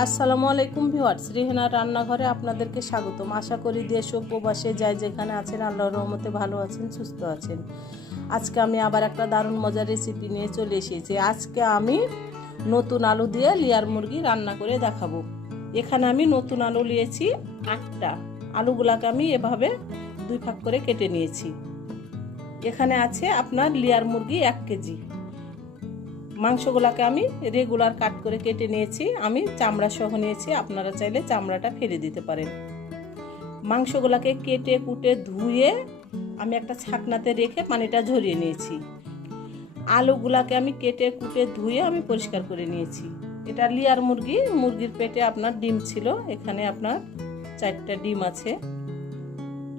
আসসালামু আলাইকুম ভিউয়ার্স রেহেনা রান্নাঘরে আপনাদেরকে স্বাগতম। আশা করি দেশ ও প্রবাসে যাই যেখানে আছেন, আল্লাহর রহমতে ভালো আছেন, সুস্থ আছেন। আজকে আমি আবার একটা দারুণ মজার রেসিপি নিয়ে চলে এসেছি। আজকে আমি নতুন আলু দিয়ে লিয়ার মুরগি রান্না করে দেখাবো। এখানে আমি নতুন আলু নিয়েছি আটটা। আলুগুলাকে আমি এভাবে দুই ভাগ করে কেটে নিয়েছি। এখানে আছে আপনার লিয়ার মুরগি এক কেজি। মাংসগুলোকে আমি রেগুলার কাট করে কেটে নিয়েছি। আমি চামড়া সহ নিয়েছি। আপনারা চাইলে চামড়াটা ফেলে দিতে পারেন। মাংসগুলোকে কেটে কুটে ধুয়ে আমি একটা ছাকনাতে রেখে পানিটা ঝরিয়ে নিয়েছি। আলুগুলাকে আমি কেটে কুটে ধুয়ে আমি পরিষ্কার করে নিয়েছি। এটা লিয়ার মুরগি। মুরগির পেটে আপনার ডিম ছিল। এখানে আপনার চারটা ডিম আছে।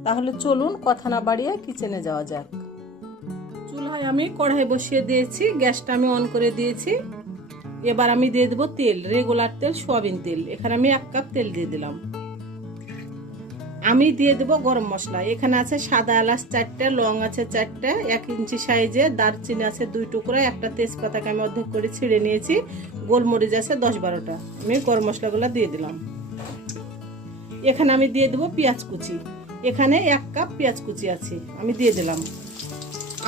তাহলে চলুন, কথা না বাড়িয়ে কিচেনে যাওয়া যাক। চুলায় আমি কড়াই বসিয়ে দিয়েছি, গ্যাসটা আমি অন করে দিয়েছি। এবার আমি দিয়ে দেবো তেল, রেগুলার তেল, সয়াবিন তেল। এখানে আমি এক কাপ তেল দিয়ে দিলাম। আমি দিয়ে দেবো গরম মশলা। এখানে আছে সাদা এলাচ চারটে, লং আছে চারটে, এক ইঞ্চি সাইজে, দারচিনি আছে দুই টুকরা, একটা তেজপাতাকে আমি অর্ধেক করে ছিঁড়ে নিয়েছি, গোলমরিচ আছে দশ বারোটা। আমি গরম মশলাগুলো দিয়ে দিলাম। এখানে আমি দিয়ে দেবো পেঁয়াজ কুচি। এখানে এক কাপ পেঁয়াজ কুচি আছে, আমি দিয়ে দিলাম।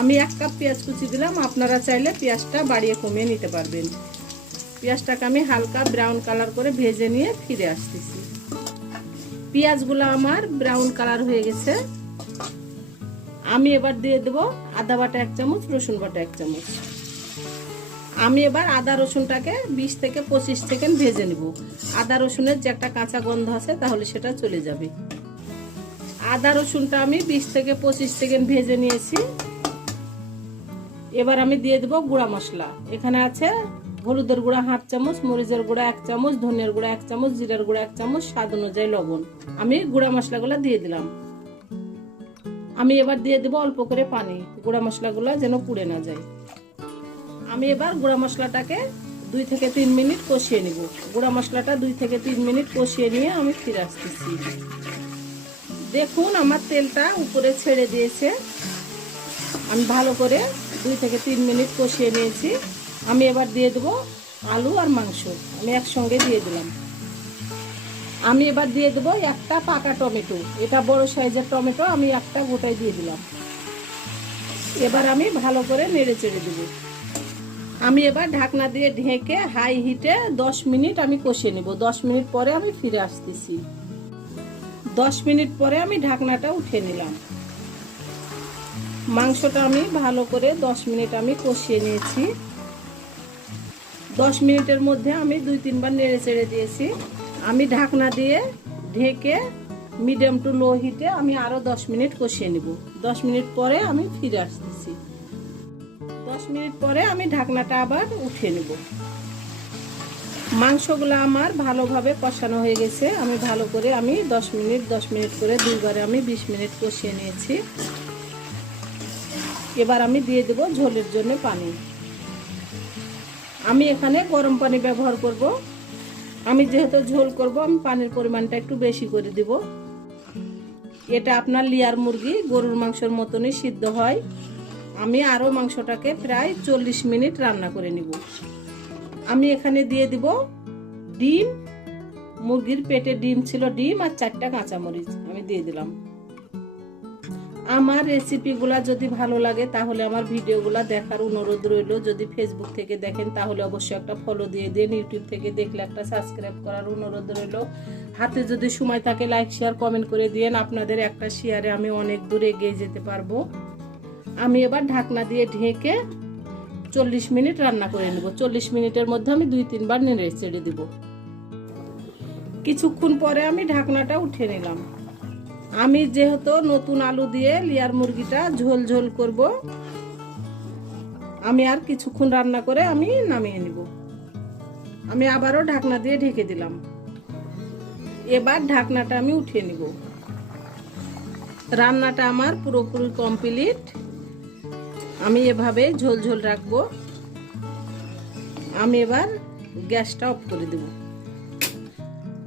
আমি এক কাপ পেঁয়াজ কুচি দিলাম, আপনারা চাইলে পেঁয়াজটা বাড়িয়ে কমিয়ে নিতে পারবেন। পেঁয়াজটাকে আমি হালকা ব্রাউন কালার করে ভেজে নিয়ে ফিরে আসতেছি। পেঁয়াজগুলো আমার ব্রাউন কালার হয়ে গেছে। আমি এবার দিয়ে দেবো আদা বাটা এক চামচ, রসুন বাটা এক চামচ। আমি এবার আদা রসুনটাকে বিশ থেকে পঁচিশ সেকেন্ড ভেজে নেব। আদা রসুনের যে একটা কাঁচা গন্ধ আছে, তাহলে সেটা চলে যাবে। আদা রসুনটা আমি বিশ থেকে পঁচিশ সেকেন্ড ভেজে নিয়েছি। এবার আমি দিয়ে দেবো গুঁড়া মশলা। এখানে আছে হলুদের গুঁড়া হাফ চামচ, মরিচের গুঁড়া এক চামচ, ধনিয়ার গুঁড়া এক চামচ, জিরার গুঁড়া এক চামচ, স্বাদ অনুযায়ী লবণ। আমি গুঁড়া মশলাগুলো দিয়ে দিলাম। আমি এবার দিয়ে দেবো অল্প করে পানি। গুঁড়া মশলাগুলো যেন পুড়ে না যায়। আমি এবার গুঁড়া মশলাটাকে দুই থেকে তিন মিনিট কষিয়ে নিব। গুঁড়া মশলাটা দুই থেকে তিন মিনিট কষিয়ে নিয়ে আমি ফিরে আসতেছি। দেখুন, আমার তেলটা উপরে ছেড়ে দিয়েছে। আমি ভালো করে দুই থেকে তিন মিনিট কষিয়ে নিয়েছি। আমি এবার দিয়ে দেবো আলু আর মাংস। আমি একসঙ্গে দিয়ে দিলাম। আমি এবার দিয়ে দেবো একটা পাকা টমেটো। এটা বড় সাইজের টমেটো, আমি একটা গোটায় দিয়ে দিলাম। এবার আমি ভালো করে নেড়ে চেড়ে দেবো। আমি এবার ঢাকনা দিয়ে ঢেকে হাই হিটে দশ মিনিট আমি কষিয়ে নেব। দশ মিনিট পরে আমি ফিরে আসতেছি। দশ মিনিট পরে আমি ঢাকনাটা উঠে নিলাম। মাংসটা আমি ভালো করে দশ মিনিট আমি কষিয়ে নিয়েছি। দশ মিনিটের মধ্যে আমি দুই তিনবার নেড়ে চেড়ে দিয়েছি। আমি ঢাকনা দিয়ে ঢেকে মিডিয়াম টু লো হিটে আমি আরও দশ মিনিট কষিয়ে নিব। দশ মিনিট পরে আমি ফিরে আসতেছি। দশ মিনিট পরে আমি ঢাকনাটা আবার উঠিয়ে নেব। মাংসগুলো আমার ভালোভাবে কষানো হয়ে গেছে। আমি ভালো করে আমি দশ মিনিট দশ মিনিট করে দুইবারে আমি বিশ মিনিট কষিয়ে নিয়েছি। এবার আমি দিয়ে দেব ঝোলের জন্য পানি। আমি এখানে গরম পানি ব্যবহার করব। আমি যেহেতু ঝোল করব, আমি পানির পরিমাণটা একটু বেশি করে দিব। এটা আপনার লিয়ার মুরগি, গরুর মাংসের মতনই সিদ্ধ হয়। আমি আরও মাংসটাকে প্রায় চল্লিশ মিনিট রান্না করে নিব। আমি এখানে দিয়ে দিব ডিম। মুরগির পেটে ডিম ছিল ডিম আর চারটা কাঁচামরিচ আমি দিয়ে দিলাম। আমার রেসিপিগুলা যদি ভালো লাগে, তাহলে আমার ভিডিওগুলো দেখার অনুরোধ রইল। যদি ফেসবুক থেকে দেখেন, তাহলে অবশ্যই একটা ফলো দিয়ে দিন। ইউটিউব থেকে দেখলে একটা সাবস্ক্রাইব করার অনুরোধ রইল। হাতে যদি সময় থাকে লাইক শেয়ার কমেন্ট করে দিয়েন। আপনাদের একটা শেয়ারে আমি অনেক দূর এগিয়ে যেতে পারব। আমি এবার ঢাকনা দিয়ে ঢেকে চল্লিশ মিনিট রান্না করে নেব। চল্লিশ মিনিটের মধ্যে আমি দুই, তিনবার নেড়ে ছেড়ে দিব। কিছুক্ষণ পরে আমি ঢাকনাটা উঠে নিলাম। আমি যেহেতু নতুন আলু দিয়ে লিয়ার মুরগিটা ঝোল ঝোল করব, আমি আর কিছুক্ষণ রান্না করে আমি নামিয়ে নিব। আমি আবারও ঢাকনা দিয়ে ঢেকে দিলাম। এবার ঢাকনাটা আমি উঠিয়ে নিব। রান্নাটা আমার পুরোপুরি কমপ্লিট। আমি এভাবে ঝোল ঝোল রাখব। আমি এবার গ্যাসটা অফ করে দেবো।